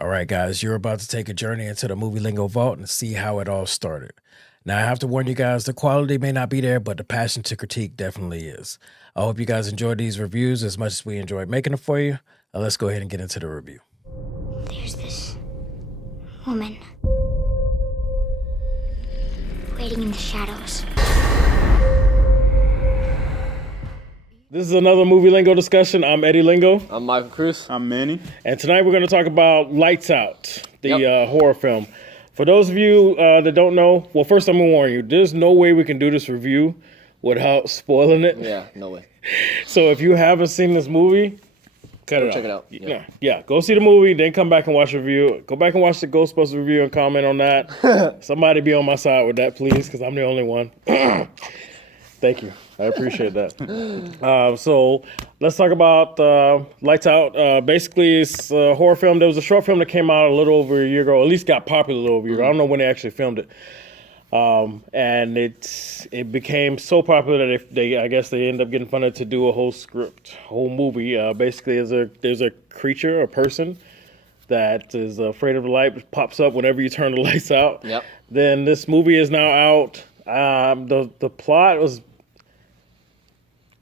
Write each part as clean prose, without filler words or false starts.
All right, guys, you're about to take a journey into the Movie Lingo vault and see how it all started. Now, I have to warn you guys, the quality may not be there, but the passion to critique definitely is. I hope you guys enjoyed these reviews as much as we enjoyed making them for you. Now, let's go ahead and get into the review. There's this woman waiting in the shadows. This is another Movie Lingo discussion. I'm Eddie Lingo. I'm Michael Cruz. I'm Manny. And tonight we're going to talk about Lights Out, the horror film. For those of you that don't know, well, first I'm going to warn you, there's no way we can do this review without spoiling it. Yeah, no way. So if you haven't seen this movie, cut it out. Check it out. Yeah, go see the movie, then come back and watch the review. Go back and watch the Ghostbusters review and comment on that. Somebody be on my side with that, please, because I'm the only one. Thank you. I appreciate that. So let's talk about Lights Out. Basically, it's a horror film. There was a short film that came out a little over a year ago, at least got popular a little over a year ago. I don't know when they actually filmed it. And it became so popular that I guess they ended up getting funded to do a whole movie. Basically, there's a creature, a person that is afraid of the light, pops up whenever you turn the lights out. Yep. Then this movie is now out. The plot was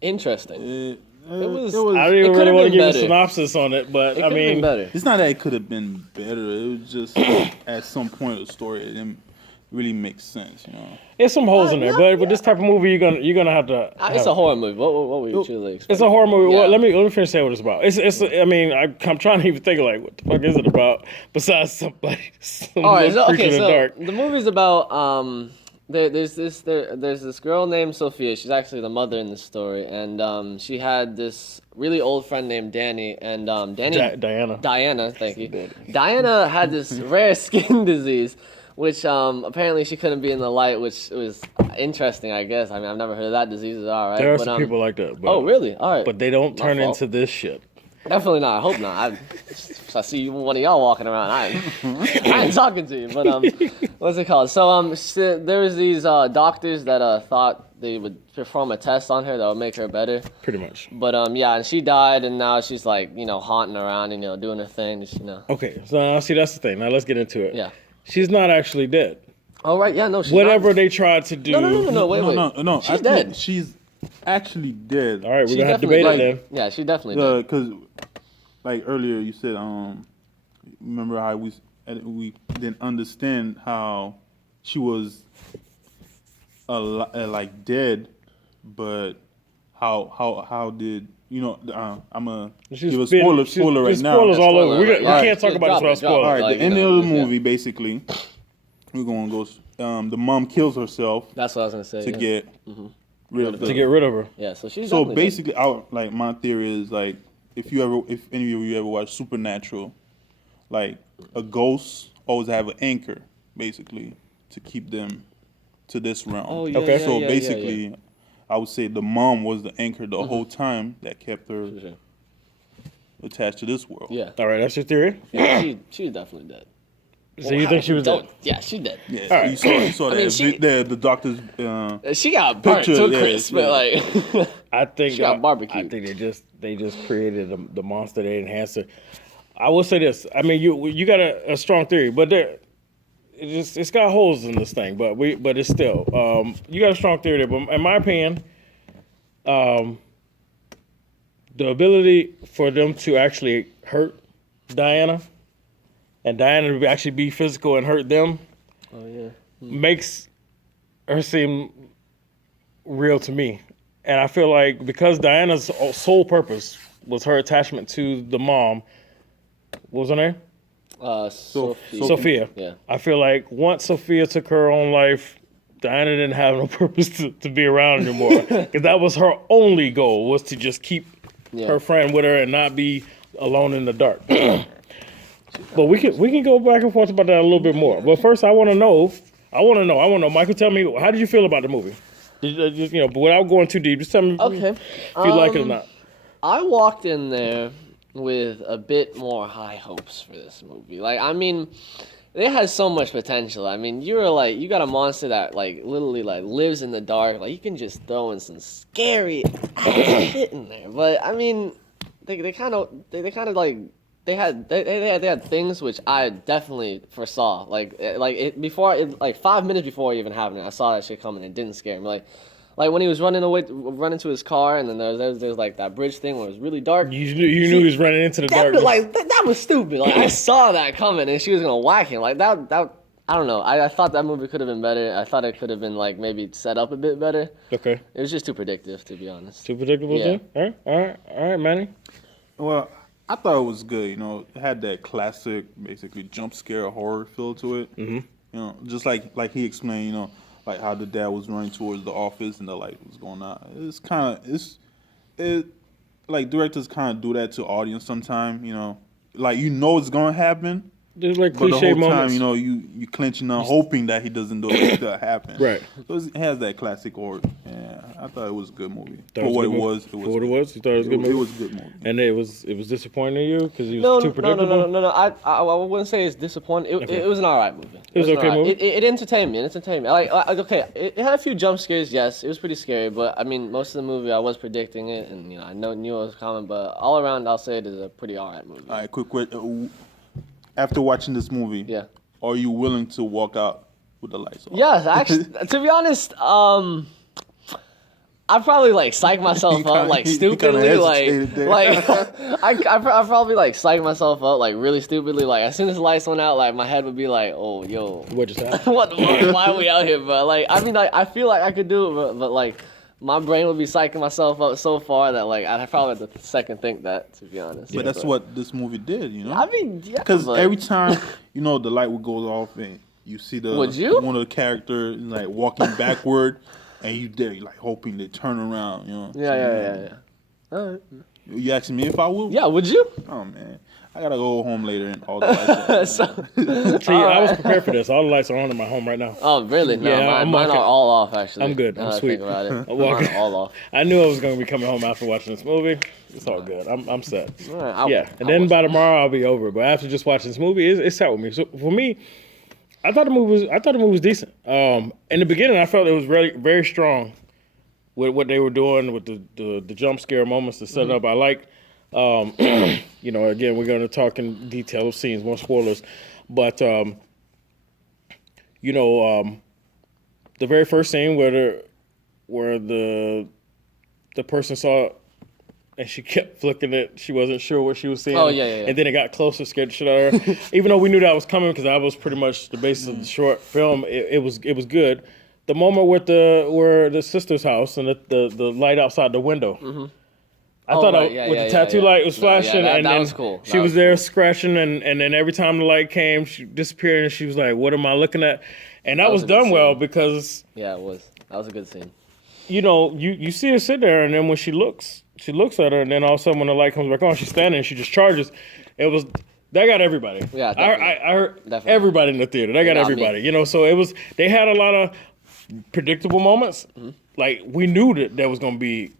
interesting. It I don't even really want to give a synopsis on it, but I mean, better. It's not that it could have been better. It was just at some point of the story, it didn't really make sense. You know, there's some holes in there. But with this type of movie, you're gonna have to. It's a horror movie. What were you truly expecting? It's a horror movie. Yeah. Well, let me finish saying what it's about. I mean, I'm trying to even think of like what the fuck is it about besides some All right, creature in the dark. the movie's about there's this girl named Sophia. She's actually the mother in the story, and she had this really old friend named Danny, and Diana, thank you. Diana had this rare skin disease, which apparently she couldn't be in the light, which was interesting, I guess. I mean, I've never heard of that disease. It's all right. There are some people like that. But, oh, really? All right. But they don't turn into this shit. Definitely not. I hope not. I see one of y'all walking around. I ain't talking to you. But what's it called? So there was these doctors that thought they would perform a test on her that would make her better. Pretty much. But and she died, and now she's like haunting around and doing her thing. Just, Okay, so now see that's the thing. Now let's get into it. Yeah. She's not actually dead. Oh right, yeah, no. She's Whatever not. they tried to do. No. Wait. No. She's dead. She's actually dead. All right, we're She gonna have to definitely debate it died. Yeah, she definitely did. Because, like earlier, you said, remember how we didn't understand how she was like dead, but how did I'm gonna give a spoiler right now. Spoilers all over. We Right. can't talk about this without spoilers. All right, Like, the end of the movie, basically, we're gonna go. The mom kills herself That's what I was gonna say. to get rid of To get rid of her. Yeah, so she's So definitely basically, my theory is like, if any of you ever watch Supernatural, like a ghost always have an anchor, basically, to keep them to this realm. Oh, yeah, Okay. yeah, So yeah, basically, yeah. I would say the mom was the anchor the whole time that kept her Sure. attached to this world. Yeah, All right, that's your theory. she's definitely dead. So you think she was dead? Yeah, she's dead. Yeah, All right. you saw I mean, the doctor's. She got burnt Picture, to a yeah, crisp, yeah. but like, I think She got barbecued. I think they just created the monster. They enhanced it. I will say this. I mean, you got a strong theory, but it's got holes in this thing. But it's still you got a strong theory there. But in my opinion, the ability for them to actually hurt Diana and Diana to actually be physical and hurt them makes her seem real to me. And I feel like because Diana's sole purpose was her attachment to the mom, what was her name? Sophia. Yeah. I feel like once Sophia took her own life, Diana didn't have no purpose to be around anymore. Because that was her only goal, was to just keep her friend with her and not be alone in the dark. But we can go back and forth about that a little bit more. But first, I want to know. Michael, tell me, how did you feel about the movie? But without going too deep, just tell me if you like it or not. I walked in there with a bit more high hopes for this movie. Like, I mean, it has so much potential. I mean, you got a monster that like literally like lives in the dark. Like, you can just throw in some scary shit in there. But I mean, they kind of like they had things which I definitely foresaw. Like 5 minutes before it even happened, I saw that shit coming and it didn't scare me. Like when he was running to his car, and then there's like that bridge thing where it was really dark. You knew he was running into the darkness. Like that was stupid. Like I saw that coming, and she was gonna whack him. Like that. I don't know. I thought that movie could have been better. I thought it could have been like maybe set up a bit better. Okay. It was just too predictive, to be honest. Too predictable. Yeah. All right, Manny. Well, I thought it was good. You know, it had that classic, basically jump scare horror feel to it. Mm-hmm. You know, just like he explained. You know, like how the dad was running towards the office and the light was going out. It like directors kind of do that to audience sometimes. You know, like it's gonna happen. There's like But cliche the whole moments. time, you clenching up, hoping that he doesn't do it to happen. Right. So it has that classic order. Yeah, I thought it was a good movie. Thought For what it good was, movie? For what it was? You thought it was a good movie? It was a good movie. And it was disappointing to you because he was too predictable? No. I wouldn't say it's disappointing. It was an alright movie. It was okay movie? It entertained me. It had a few jump scares. Yes, it was pretty scary. But I mean, most of the movie I was predicting it, and I knew it was coming. But all around, I'll say it is a pretty alright movie. All right, quick question. After watching this movie, Yeah. are you willing to walk out with the lights off? Yes, actually, to be honest, I'd probably like psych myself up like stupidly, I probably like psych myself up like really stupidly. Like as soon as the lights went out, like my head would be like, oh yo, What just happened? what the fuck? Why are we out here? But like, I mean, I feel like I could do it, but like my brain would be psyching myself up so far that like I'd probably have to second think that, to be honest. But that's what this movie did, you know? I mean, yeah. Because but- every time, the light would go off and you see Would you? one of the characters like walking backward and you there, like hoping to turn around, you know? Yeah. All right. You asking me if I would? Yeah, would you? Oh, man. I gotta go home later and all the lights are on. See, I was prepared for this. All the lights are on in my home right now. Oh, really? No, Yeah, mine are all off, actually. I'm good. Now I'm that I sweet. think about it. I'm walking- Mine are all off. I knew I was going to be coming home after watching this movie. It's all good. I'm set. All right, Yeah, and then by tomorrow I'll be over. But after just watching this movie, it's set with me. So for me, I thought the movie was decent. In the beginning, I felt it was really very strong with what they were doing with the jump scare moments to set up. I like, again, we're going to talk in detail of scenes, more spoilers, but the very first scene where the person saw it and she kept flicking it. She wasn't sure what she was seeing. Oh, yeah. And then it got closer, scared the shit out of her. Even though we knew that was coming because that was pretty much the basis of the short film, it was good. The moment with the sister's house and the light outside the window. Mm-hmm. I thought the tattoo light was flashing, and that then was cool. She was there scratching, and then every time the light came, she disappeared, and she was like, "What am I looking at?" And that was done well because it was. That was a good scene. You see her sit there, and then when she looks at her, and then all of a sudden when the light comes back on, she's standing and she just charges. That got everybody. Yeah, I heard everybody in the theater. That got everybody. Me. So they had a lot of predictable moments. Mm-hmm. Like we knew that there was going to be.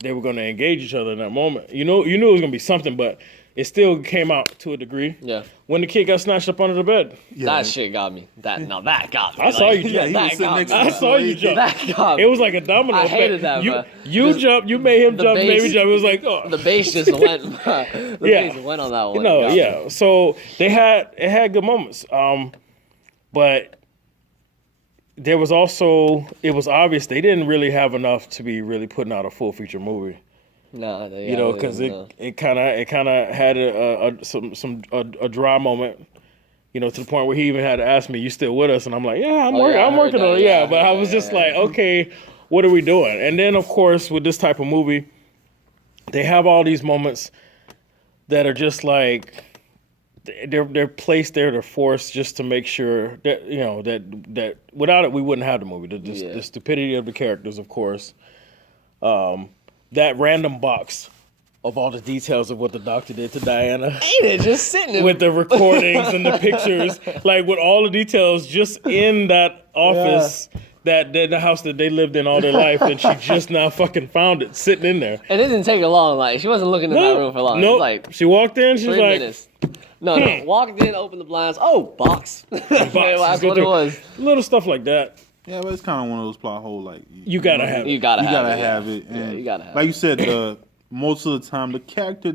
They were going to engage each other in that moment. You knew it was going to be something, but it still came out to a degree. Yeah. When the kid got snatched up under the bed. Yeah, that shit got me. That got me. I saw you jump. I saw you jump. That got me. It was like a domino I effect. hated that, You jumped, you made him jump, made me jump. It was like, oh. The bass just went. Bass went on that one. Yeah. So it had good moments. But there was also, it was obvious they didn't really have enough to be really putting out a full feature movie. No, because it kind of had a dry moment, to the point where he even had to ask me, "You still with us?" And I'm like, "Yeah, I'm working on it." Yeah, but I was just like, "Okay, what are we doing?" And then of course with this type of movie, they have all these moments that are just like they're placed there to force just to make sure that that without it we wouldn't have the movie. The stupidity of the characters, of course. That random box of all the details of what the doctor did to Diana. Ain't it just sitting there? With the recordings and the pictures, like with all the details just in that office, that the house that they lived in all their life, and she just now fucking found it sitting in there. And it didn't take her long. Like she wasn't looking in that room for long. Nope. Like she walked in, she was 3 like, minutes. No, walked in, opened the blinds. Oh, box. That's what it was. Little stuff like that. Yeah, but it's kind of one of those plot holes. Like you gotta have it. You gotta have it. Yeah, you gotta have like you said, most of the time the character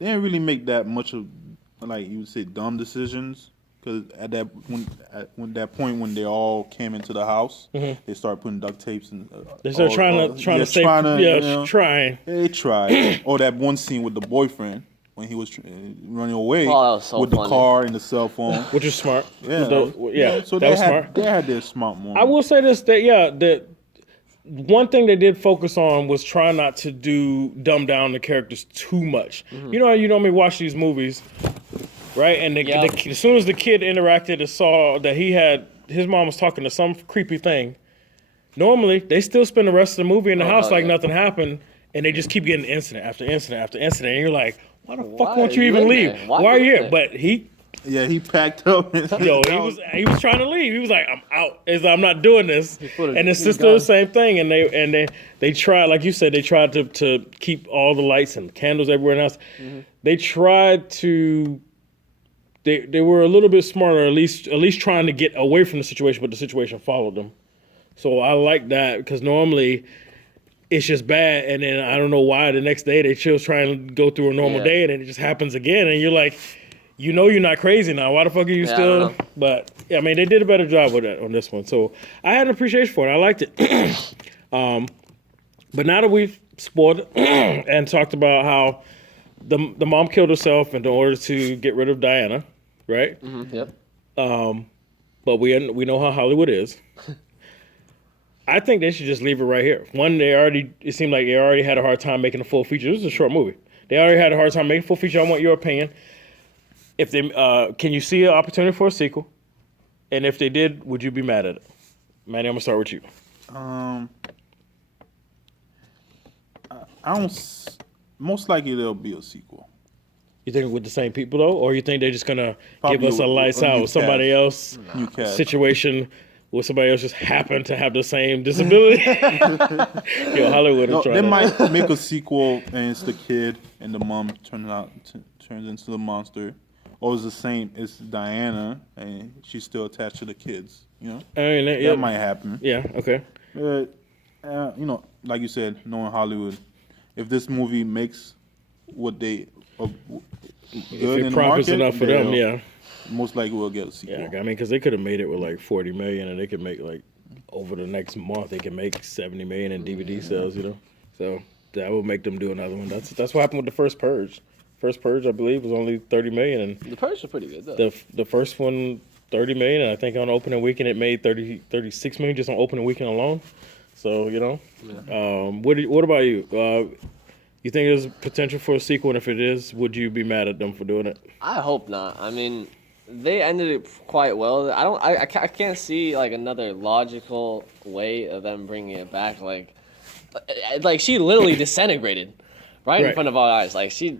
they didn't really make that much of, like you would say, dumb decisions. Because at that point when they all came into the house, they started putting duct tapes and they started trying to save. Trying. They tried. Or that one scene with the boyfriend when he was running away that was so with funny. the car and the cell phone, which is smart. Yeah, so that was smart. They had their smart moments. I will say this: that one thing they did focus on was try not to dumb down the characters too much. You know how you normally watch these movies. Right, and as soon as the kid interacted and saw that his mom was talking to some creepy thing, normally they still spend the rest of the movie in the house like nothing happened, and they just keep getting incident after incident after incident, and you're like, why the fuck won't you even leave? Why are you here? But he packed up. He was trying to leave. He was like, I'm out. I'm not doing this. And his sister the same thing, and they tried, like you said, they tried to keep all the lights and candles everywhere in the house. They tried to. They were a little bit smarter, at least trying to get away from the situation, but the situation followed them. So I like that because normally it's just bad, and then I don't know why the next day they still trying to go through a normal day, and then it just happens again, and you're like, you're not crazy now. Why the fuck are you still? But I mean, they did a better job with that on this one, so I had an appreciation for it. I liked it. But now that we've spoiled and talked about how the mom killed herself in order to get rid of Diana, right? Yep. But we know how Hollywood is. I think they should just leave it right here. One, it seemed like they already had a hard time making a full feature. This is a short movie. They already had a hard time making a full feature. I want your opinion. If they can you see an opportunity for a sequel? And if they did, would you be mad at it? Manny, I'm gonna start with you. I don't. Most likely there'll be a sequel. You think with the same people though, or you think they're just gonna give us a lights out with somebody else situation where somebody else just happened to have the same disability? Yo, Hollywood is trying. They might make a sequel and it's the kid and the mom turns into the monster, or it's the same. It's Diana and she's still attached to the kids. You know, that might happen. Yeah. Okay. Like you said, knowing Hollywood. If this movie makes what they good if it profits enough for them, most likely we'll get a sequel. Yeah, I mean, because they could have made it with like $40 million, and they could make like over the next month they can make $70 million in DVD sales. So that will make them do another one. That's what happened with the first Purge. First Purge, I believe, was only $30 million, and the Purge was pretty good though. The first one $30 million, and I think on opening weekend it made $36 million just on opening weekend alone. So, what about you? You think there's potential for a sequel, and if it is, would you be mad at them for doing it? I hope not. I mean, they ended it quite well. I can't see like another logical way of them bringing it back. Like she literally disintegrated right in front of our eyes. Like she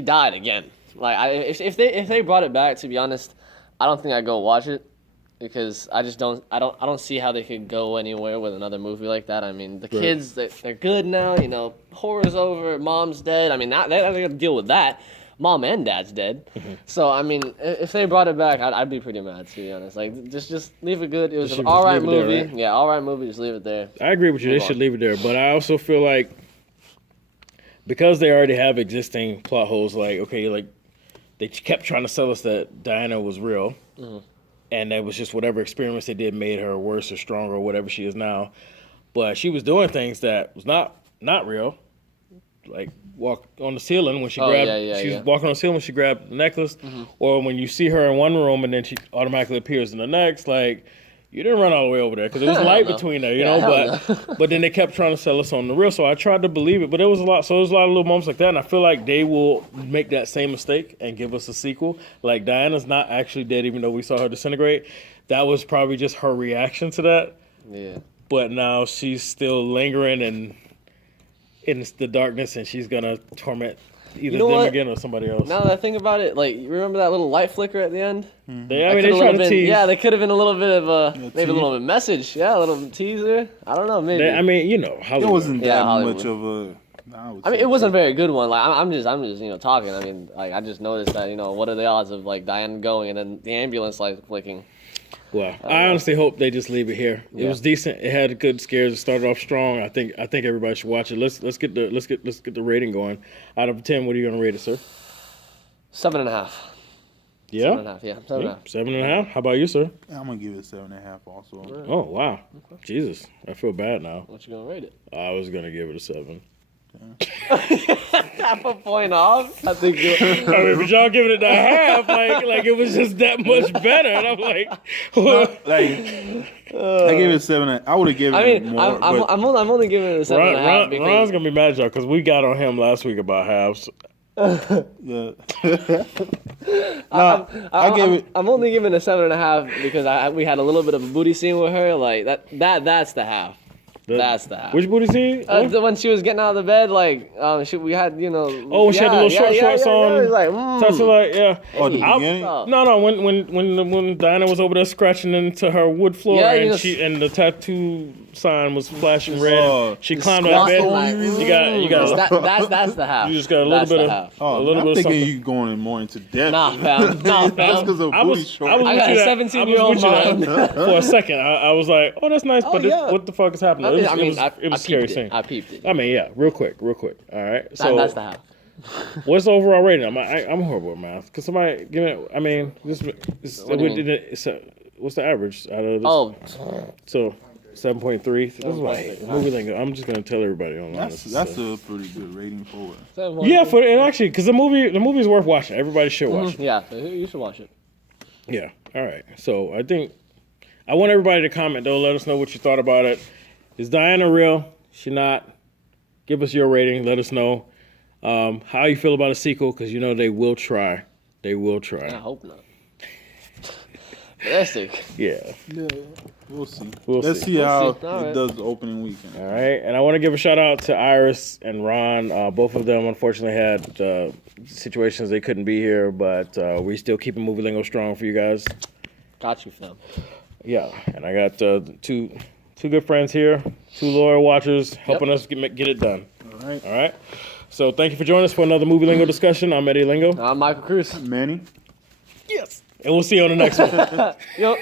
died again. Like if they brought it back, to be honest, I don't think I'd go watch it. Because I don't see how they could go anywhere with another movie like that. I mean, the kids, they're good now. Horror's over, mom's dead. I mean, they got to deal with that. Mom and dad's dead. So, I mean, if they brought it back, I'd be pretty mad, to be honest. Like, just leave it good. It was an all right movie. There, right? Yeah, all right movie. Just leave it there. I agree with you. They should leave it there. But I also feel like because they already have existing plot holes, they kept trying to sell us that Diana was real. Mm-hmm. And that was just whatever experiments they did made her worse or stronger or whatever she is now. But she was doing things that was not real. Like walk on the ceiling when she grabbed she was walking on the ceiling when she grabbed the necklace. Mm-hmm. Or when you see her in one room and then she automatically appears in the next. Like, you didn't run all the way over there because there was light between there, but then they kept trying to sell us on the real. So I tried to believe it, but there was a lot of little moments like that, and I feel like they will make that same mistake and give us a sequel. Like, Diana's not actually dead, even though we saw her disintegrate. That was probably just her reaction to that. Yeah. But now she's still lingering and in the darkness, and she's gonna torment either them again or somebody else. Now that I think about it, like, you remember that little light flicker at the end? Mm-hmm. They tried to tease. Yeah, they could have been a little bit of maybe a little bit message. Yeah, a little teaser. I don't know, maybe. Hollywood. It wasn't that much of a. I mean, it wasn't a very good one. Like, I'm just talking. I mean, like, I just noticed that what are the odds of like Diane going and then the ambulance light flicking? Well, I honestly hope they just leave it here. It was decent. It had good scares. It started off strong. I think everybody should watch it. Let's get the rating going. Out of 10, what are you gonna rate it, sir? 7.5. Yeah? 7.5, yeah. 7.5. 7.5. How about you, sir? I'm gonna give it 7.5 also. Oh, wow. Jesus. I feel bad now. What you gonna rate it? I was going to give it a 7. Half a point off? I think you... I mean, but y'all giving it a half, like it was just that much better. And I'm like, what? I gave it 7. I would have given it more. I'm only giving it a 7.5 because... Ron's going to be mad at y'all because we got on him last week about halves. Yeah. I'm only giving it a 7.5 because we had a little bit of a booty scene with her. Like that's the half. That's the half. Which booty scene? When she was getting out of the bed, like we had, you know. Oh, when she had the little shorts on. Yeah, like, Oh, the beginning? No. When Diana was over there scratching into her wood floor and the tattoo sign was flashing red. She climbed out of bed. You got. That's the half. You just got a little bit of. Oh, I'm thinking you going more into depth. Nah, fam. That's because of booty shorts. I got a 17-year-old mind. For a second, I was like, "Oh, that's nice," but what the fuck is happening? It was scary scene. I peeped it. I mean, yeah, real quick. All right, so that's the half. What's the overall rating? I'm horrible at math. Could somebody give me? I mean, what's the average out of this? Oh, so 7.3. This is why Movie Lingo. I'm just gonna tell everybody online. That's a pretty good rating for it. Yeah, actually, because the movie is worth watching. Everybody should watch it. Yeah, you should watch it. Yeah. All right. So I think I want everybody to comment though. Let us know what you thought about it. Is Diana real? She not? Give us your rating. Let us know how you feel about a sequel, because you know they will try. They will try. I hope not. Fantastic. Yeah. We'll see. Let's see how it does the opening weekend. All right. And I want to give a shout out to Iris and Ron. Both of them unfortunately had situations they couldn't be here, but we still keeping Movie Lingo strong for you guys. Got you, fam. Yeah. And I got two good friends here, 2 loyal watchers helping us get it done. All right. All right. So thank you for joining us for another Movie Lingo discussion. I'm Eddie Lingo. I'm Michael Cruz. Manny. Yes. And we'll see you on the next one. Yo.